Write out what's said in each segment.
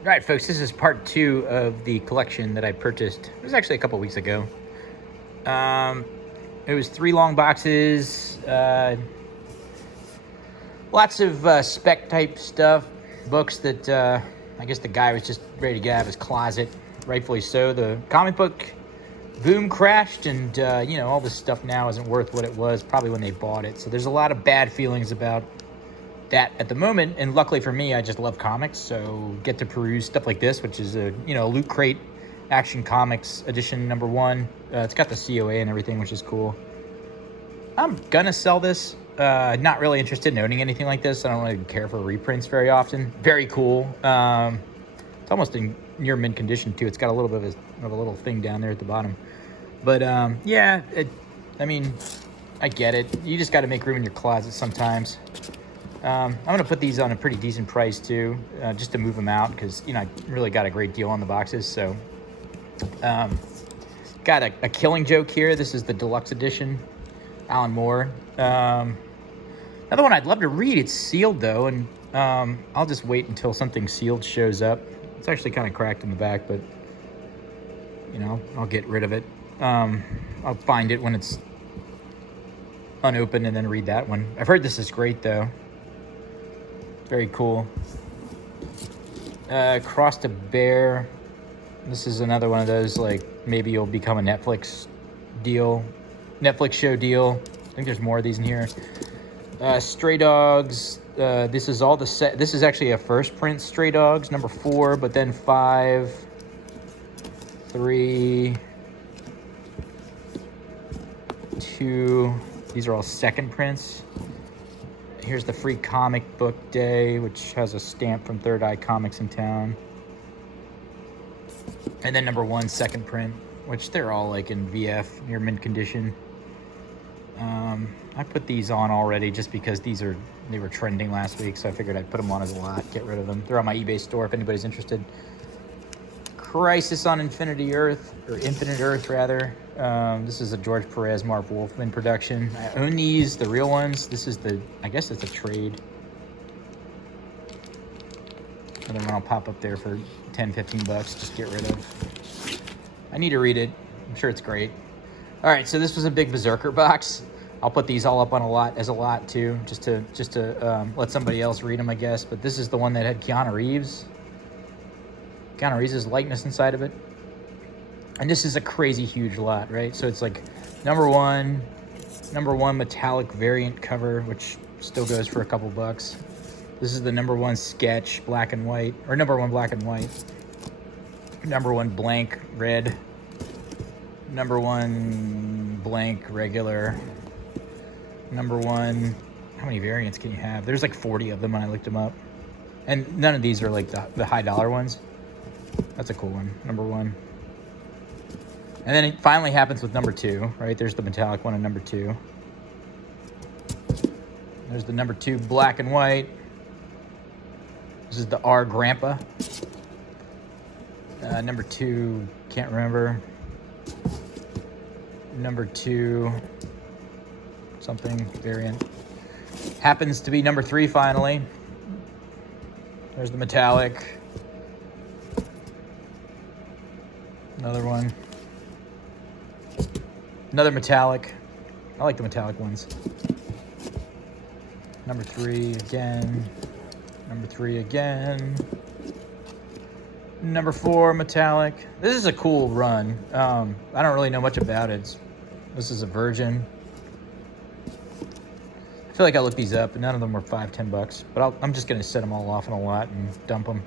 All right, folks, this is part 2 of the collection that I purchased. It was actually a couple weeks ago. It was 3 long boxes, lots of spec type stuff, books that I guess the guy was just ready to get out of his closet, rightfully so. The comic book boom crashed, and all this stuff now isn't worth what it was probably when they bought it. So there's a lot of bad feelings about that at the moment, and luckily for me, I just love comics, so get to peruse stuff like this, which is a Loot Crate Action Comics edition #1. It's got the COA and everything, which is cool. I'm gonna sell this. Not really interested in owning anything like this. I don't really care for reprints very often. Very cool. It's almost in near mint condition too. It's got a little bit of a little thing down there at the bottom, but yeah. I get it. You just got to make room in your closet sometimes. I'm going to put these on a pretty decent price too, just to move them out, because I really got a great deal on the boxes. So got a Killing Joke here. This is the deluxe edition, Alan Moore. Another one I'd love to read. It's sealed though, and I'll just wait until something sealed shows up. It's actually kind of cracked in the back, but I'll get rid of it. I'll find it when it's unopened and then read that one. I've heard this is great though. Very cool. Cross to Bear. This is another one of those, like, maybe you'll become a Netflix show deal. I think there's more of these in here. Stray Dogs. This is all the set. This is actually a first print Stray Dogs, #4, but then 5, 3, 2. These are all second prints. Here's the Free Comic Book Day, which has a stamp from Third Eye Comics in town. And then #1 second print, which they're all like in VF, near mint condition. I put these on already just because they were trending last week, so I figured I'd put them on as a lot, get rid of them. They're on my eBay store if anybody's interested. Crisis on Infinite Earth rather. This is a George Perez, Marv Wolfman production. I own these, the real ones. This is I guess it's a trade. Another one I'll pop up there for 10, 15 bucks, just get rid of. I need to read it. I'm sure it's great. All right, so this was a big Berserker box. I'll put these all up on a lot too, just to let somebody else read them, I guess. But this is the one that had Keanu Reeves' likeness inside of it. And this is a crazy huge lot, right? So it's like #1 metallic variant cover, which still goes for a couple bucks. This is the #1 sketch, black and white, or #1 black and white. #1 blank red. #1 blank regular. #1. How many variants can you have? There's like 40 of them when I looked them up, and none of these are like the high dollar ones. That's a cool one, #1. And then it finally happens with #2, right? There's the metallic one in #2. There's the #2 black and white. This is the R Grandpa. #2, can't remember. #2 something variant. Happens to be #3 finally. There's the metallic. Another one. Another metallic. I like the metallic ones. #3 again. #3 again. #4 metallic. This is a cool run. I don't really know much about it. This is a Virgin. I feel like I looked these up, and none of them were 5, 10 bucks. But I'm just gonna set them all off in a lot and dump them.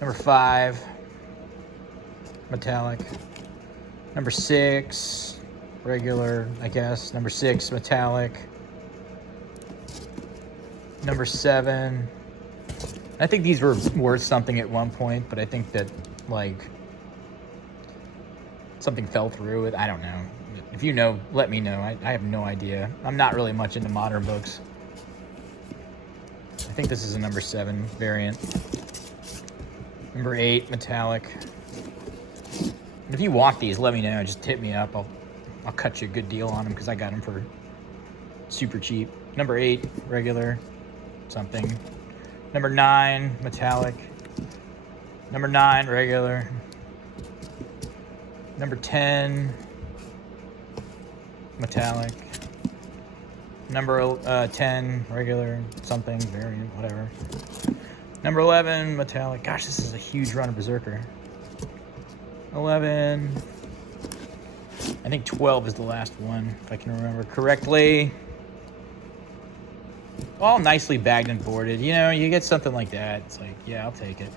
#5 metallic. #6 regular, I guess. #6 metallic. #7. I think these were worth something at one point, but I think that, like, something fell through it. I don't know. If you know, let me know. I have no idea. I'm not really much into modern books. I think this is a #7 variant. #8 metallic. And if you want these, let me know. Just hit me up. I'll cut you a good deal on them because I got them for super cheap. #8 regular something. Number 9, metallic. Number 9, regular. Number 10, metallic. Number 10, regular, something, variant, whatever. Number 11, metallic. Gosh, this is a huge run of Berserker. 11. I think 12 is the last one, if I can remember correctly. All nicely bagged and boarded. You know, you get something like that, it's like, yeah, I'll take it.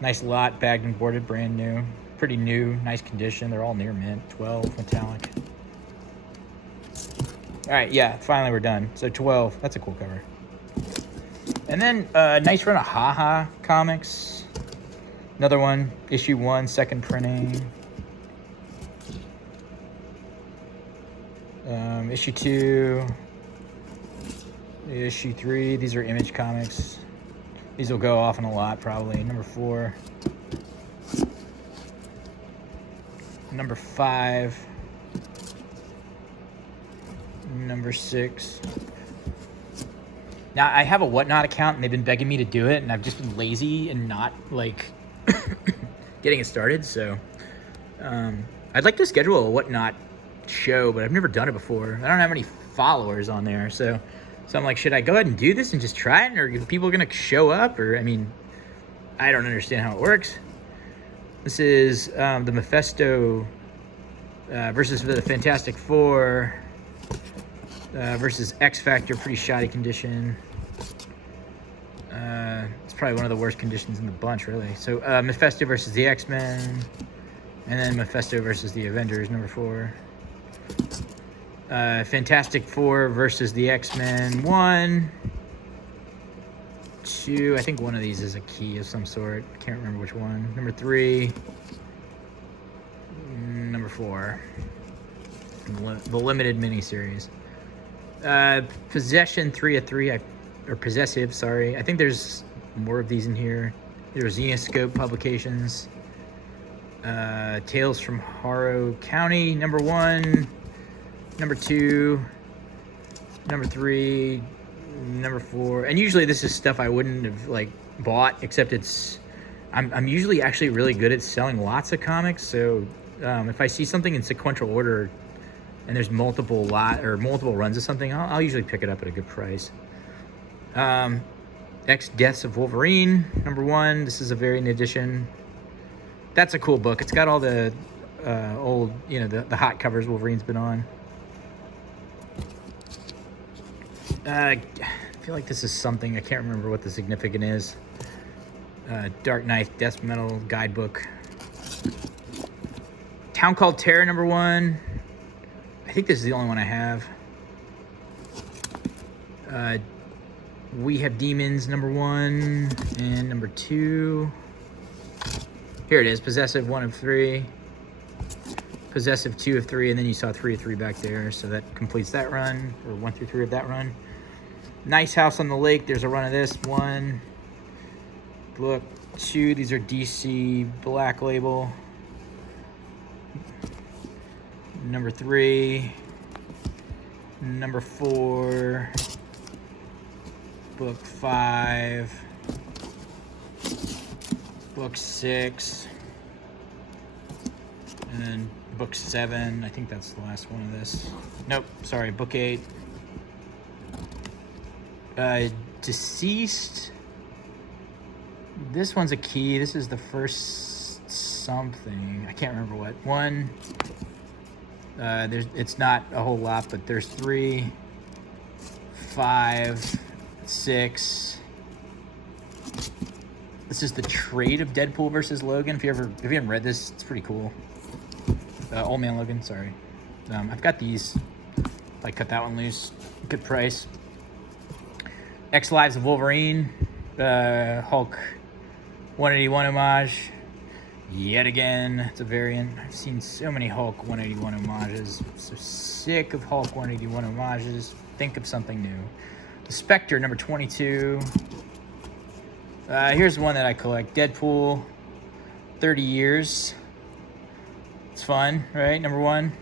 Nice lot, bagged and boarded, brand new. Pretty new, nice condition. They're all near mint. 12, metallic. All right, yeah, finally we're done. So 12, that's a cool cover. And then nice run of Haha comics. Another one, issue 1, second printing. Issue 2, issue 3. These are Image comics. These will go off in a lot probably. Number 4. Number 5. Number 6. Now I have a Whatnot account and they've been begging me to do it and I've just been lazy and not like getting it started. So I'd like to schedule a Whatnot show, but I've never done it before. I don't have any followers on there. So I'm like, should I go ahead and do this and just try it? Or are people going to show up? Or, I mean, I don't understand how it works. This is the Mephisto versus the Fantastic Four versus X Factor. Pretty shoddy condition. It's probably one of the worst conditions in the bunch, really. So Mephisto versus the X-Men. And then Mephisto versus the Avengers, number 4. Fantastic Four versus the X-Men, 1. 2, I think one of these is a key of some sort. I can't remember which one. Number 3. Number 4. The limited miniseries. Possession 3 of 3, or Possessive, sorry. I think there's more of these in here. There's Xenoscope Publications. Tales from Harrow County, number 1. Number 2. Number 3. Number 4. And usually this is stuff I wouldn't have like bought, except I'm usually actually really good at selling lots of comics. So if I see something in sequential order and there's multiple runs of something, I'll usually pick it up at a good price. X Deaths of Wolverine, number 1. This is a variant edition. That's a cool book. It's got all the old, you know, the hot covers Wolverine's been on. I feel like this is something, I can't remember what the significant is. Dark Knight, Death Metal guidebook. Town Called Terror, number 1. I think this is the only one I have. We Have Demons, number 1, and number 2. Here it is, Possessive 1 of 3. Possessive 2 of 3, and then you saw 3 of 3 back there, so that completes that run, or 1 through 3 of that run. Nice House on the Lake, there's a run of this, 1. Look, 2, these are DC Black Label. Number 3. Number 4. Book 5. Book 6. And then book 7. I think that's the last one of this. Nope, sorry, book 8. Deceased. This one's a key. This is the first something. I can't remember what. 1. It's not a whole lot, but there's 3, 5, 6. This is the trade of Deadpool versus Logan. If you haven't read this, it's pretty cool. Old Man Logan, sorry. I've got these. I cut that one loose. Good price. X Lives of Wolverine. Hulk 181 homage. Yet again, it's a variant. I've seen so many Hulk 181 homages. So sick of Hulk 181 homages. Think of something new. The Spectre, number 22. Here's one that I collect. Deadpool, 30 years. It's fun, right? Number 1.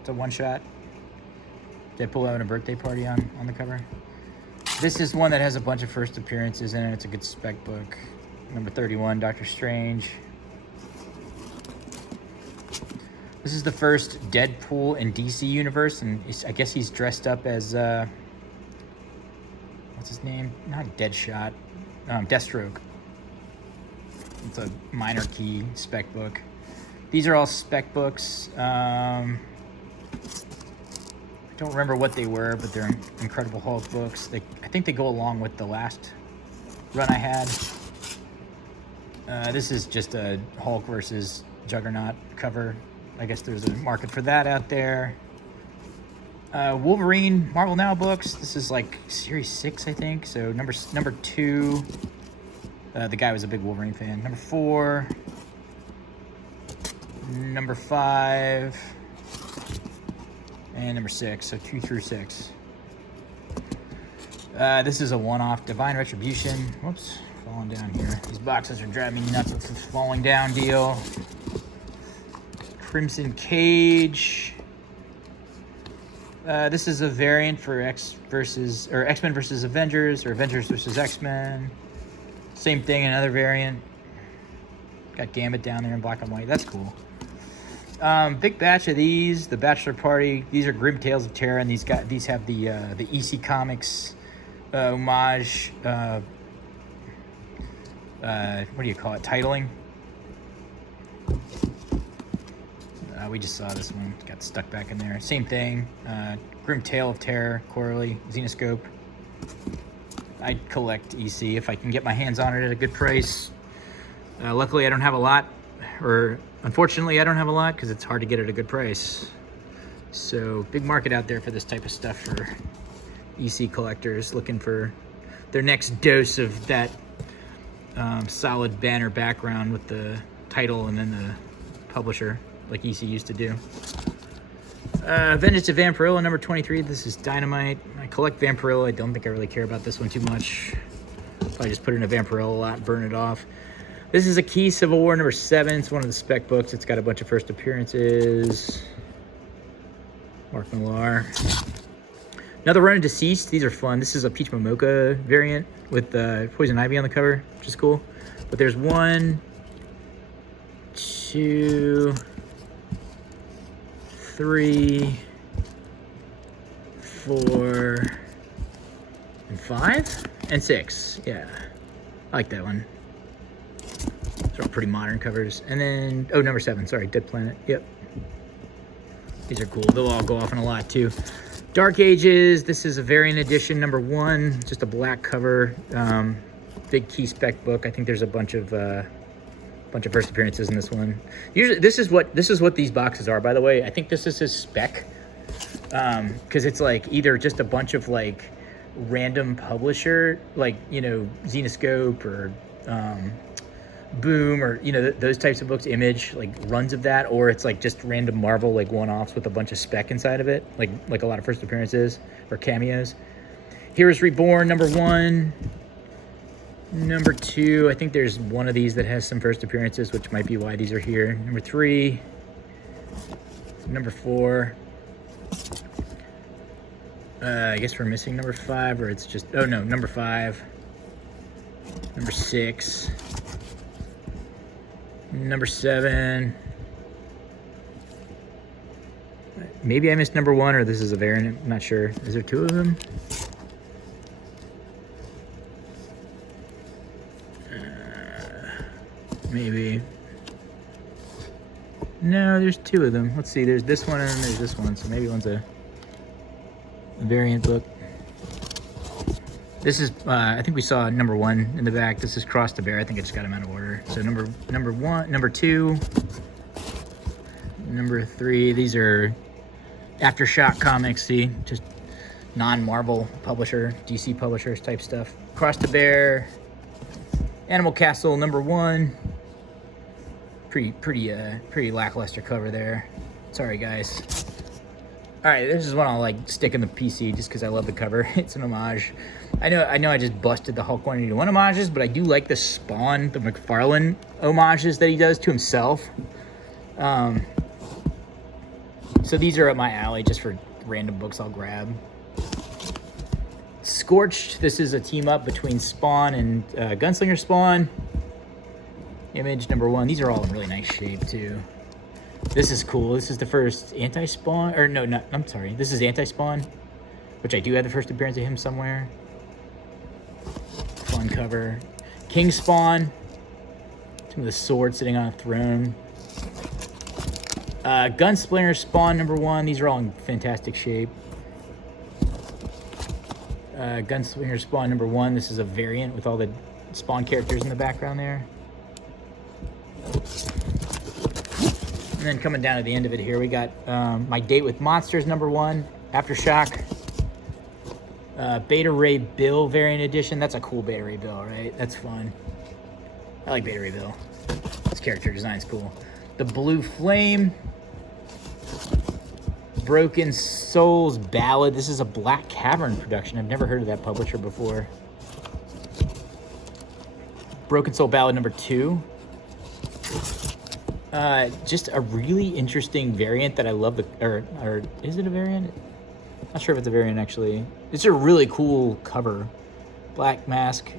It's a one-shot. Deadpool having a birthday party on the cover. This is one that has a bunch of first appearances in it. It's a good spec book. Number 31, Doctor Strange. This is the first Deadpool in DC universe, and I guess he's dressed up as, what's his name? Not Deadshot, Deathstroke. It's a minor key spec book. These are all spec books. I don't remember what they were, but they're Incredible Hulk books. I think they go along with the last run I had. This is just a Hulk versus Juggernaut cover. I guess there's a market for that out there. Wolverine Marvel Now books. This is like series 6, I think. So number 2. The guy was a big Wolverine fan. Number 4. Number 5. And number 6. So 2 through 6. This is a one-off Divine Retribution. Whoops, falling down here. These boxes are driving me nuts with this falling down deal. Crimson Cage. This is a variant for X-Men versus Avengers, or Avengers versus X-Men. Same thing, another variant. Got Gambit down there in black and white. That's cool. Big batch of these. The Bachelor Party. These are Grim Tales of Terror, and these have the EC Comics homage. What do you call it? Titling. We just saw this one. Got stuck back in there. Same thing. Grim Tale of Terror, Quarterly, Xenoscope. I'd collect EC if I can get my hands on it at a good price. Luckily, I don't have a lot. Or, unfortunately, I don't have a lot because it's hard to get at a good price. So, big market out there for this type of stuff for EC collectors looking for their next dose of that solid banner background with the title and then the publisher, like EC used to do. Vengeance of Vampirilla, number 23. This is Dynamite. I collect Vampirilla. I don't think I really care about this one too much. Probably just put it in a Vampirilla lot and burn it off. This is a Key Civil War, number 7. It's one of the spec books. It's got a bunch of first appearances. Mark Millar. Another run of Deceased. These are fun. This is a Peach Momoka variant with Poison Ivy on the cover, which is cool. But there's 1, 2, 3, 4, and 5, and 6. Yeah, I like that one. These are all pretty modern covers. And then, oh, number 7, sorry, Dead Planet. Yep. These are cool. They'll all go off in a lot too. Dark Ages. This is a variant edition, number 1. Just a black cover. Big key spec book. I think there's a bunch of first appearances in this one. Usually, this is what these boxes are, by the way. I think this is his spec, because it's like either just a bunch of like random publisher, like, you know, Xenoscope or Boom, or, you know, those types of books, Image, like runs of that, or it's like just random Marvel like one-offs with a bunch of spec inside of it, like a lot of first appearances or cameos. Heroes Reborn, number 1. Number 2, I think there's one of these that has some first appearances, which might be why these are here. Number 3. Number 4. I guess we're missing number 5, or it's just, oh no, number 5. Number 6. Number 7. Maybe I missed number 1, or this is a variant, I'm not sure. Is there 2 of them? Maybe. No, there's 2 of them. Let's see, there's this one and then there's this one, so maybe one's a variant book. This is, I think we saw number 1 in the back. This is Cross to Bear. I think I just got them out of order. So number 1, number 2, number 3. These are Aftershock comics. See, just non-Marvel publisher, DC publishers type stuff. Cross to Bear, Animal Castle, number 1. Pretty lackluster cover there. Sorry, guys. All right, this is one I'll like stick in the PC just because I love the cover. It's an homage. I know I just busted the Hulk 181 homages, but I do like the Spawn, the McFarlane homages that he does to himself. So these are up my alley just for random books I'll grab. Scorched. This is a team up between Spawn and Gunslinger Spawn. Image number 1. These are all in really nice shape too. This is cool. This is the first anti-Spawn, or no, not, I'm sorry. This is anti-Spawn, which I do have the first appearance of him somewhere. Fun cover. King Spawn. Some of the sword sitting on a throne. Gunslinger Spawn number 1. These are all in fantastic shape. Gunslinger Spawn number 1. This is a variant with all the Spawn characters in the background there. And then coming down to the end of it here, we got My Date with Monsters number 1, Aftershock. Beta Ray Bill variant edition. That's a cool Beta Ray Bill, right? That's fun. I like Beta Ray Bill. This character design's cool. The Blue Flame. Broken Souls Ballad. This is a Black Cavern production. I've never heard of that publisher before. Broken Soul Ballad number 2. Just a really interesting variant that I love. Or is it a variant? Not sure if it's a variant actually. It's a really cool cover. Black Mask.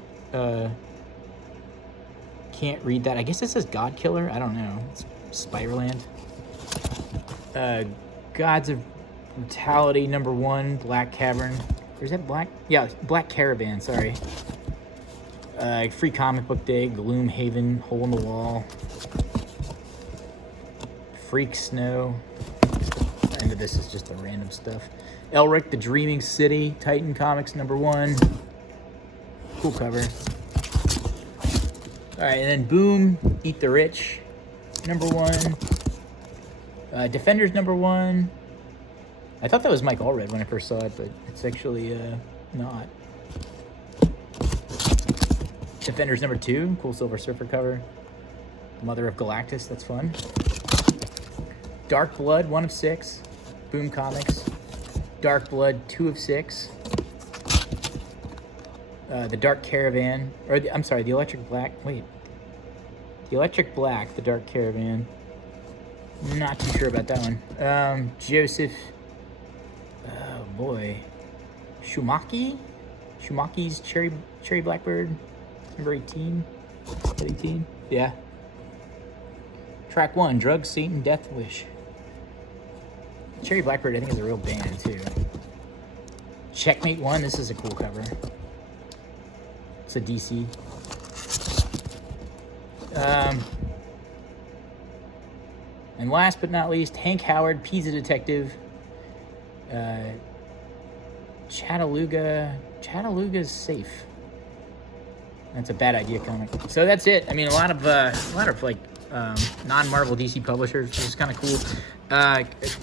Can't read that. I guess it says God Killer. I don't know. It's Spiderland. Gods of Brutality number 1, Black Cavern. Or is that Black? Yeah, Black Caravan, sorry. Free Comic Book Day, Gloom Haven, Hole in the Wall. Freak Snow. And this is just the random stuff. Elric, The Dreaming City, Titan Comics number 1. Cool cover. Alright, and then Boom, Eat the Rich, number 1. Defenders number 1. I thought that was Mike Allred when I first saw it, but it's actually not. Defenders number 2. Cool Silver Surfer cover. Mother of Galactus. That's fun. Dark Blood 1 of 6. Boom Comics. Dark Blood 2 of 6. The Dark Caravan. Or I'm sorry, the Electric Black. Wait. The Electric Black. The Dark Caravan. Not too sure about that one. Joseph. Oh boy. Shumaki's Cherry Blackbird. Number 18. 18? Yeah. Track 1, Drug, Satan, Death Wish. Cherry Blackbird, I think, is a real band, too. Checkmate 1, this is a cool cover. It's a DC. And last but not least, Hank Howard, Pizza Detective. Chattanooga's Safe. That's a Bad Idea comic. So that's it. I mean, a lot of like non-Marvel DC publishers, which is kind of cool.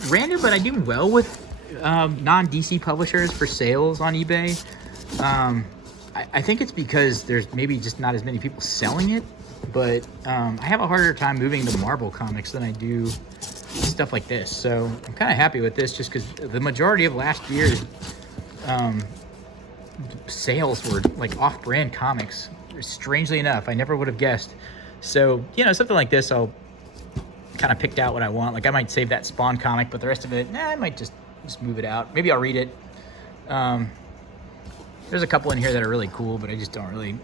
Random, but I do well with non-DC publishers for sales on eBay. I think it's because there's maybe just not as many people selling it, but I have a harder time moving to Marvel comics than I do stuff like this. So I'm kind of happy with this just because the majority of last year's sales were like off-brand comics. Strangely enough, I never would have guessed. So, you know, something like this, I'll kind of picked out what I want. Like I might save that Spawn comic, but the rest of it, I might just move it out. Maybe I'll read it. There's a couple in here that are really cool, but I just don't really,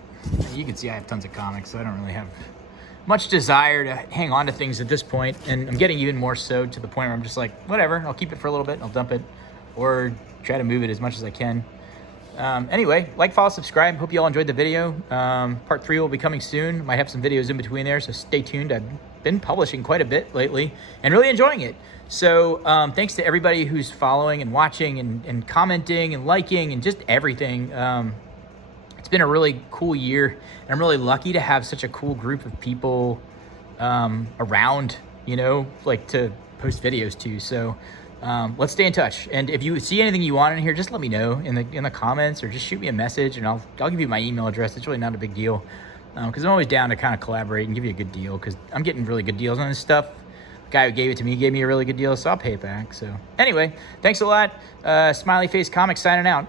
you can see I have tons of comics, so I don't really have much desire to hang on to things at this point. And I'm getting even more so to the point where I'm just like, whatever, I'll keep it for a little bit and I'll dump it or try to move it as much as I can. Anyway, like, follow, subscribe. Hope you all enjoyed the video. Part 3 will be coming soon. Might have some videos in between there, so stay tuned. I've been publishing quite a bit lately and really enjoying it. So thanks to everybody who's following and watching and commenting and liking and just everything. It's been a really cool year, and I'm really lucky to have such a cool group of people around, you know, like to post videos to. So let's stay in touch. And if you see anything you want in here, just let me know in the comments, or just shoot me a message, and I'll give you my email address. It's really not a big deal, because I'm always down to kind of collaborate and give you a good deal, because I'm getting really good deals on this stuff. The guy who gave it to me gave me a really good deal, so I'll pay it back. So anyway, thanks a lot. Smiley-Face Comics signing out.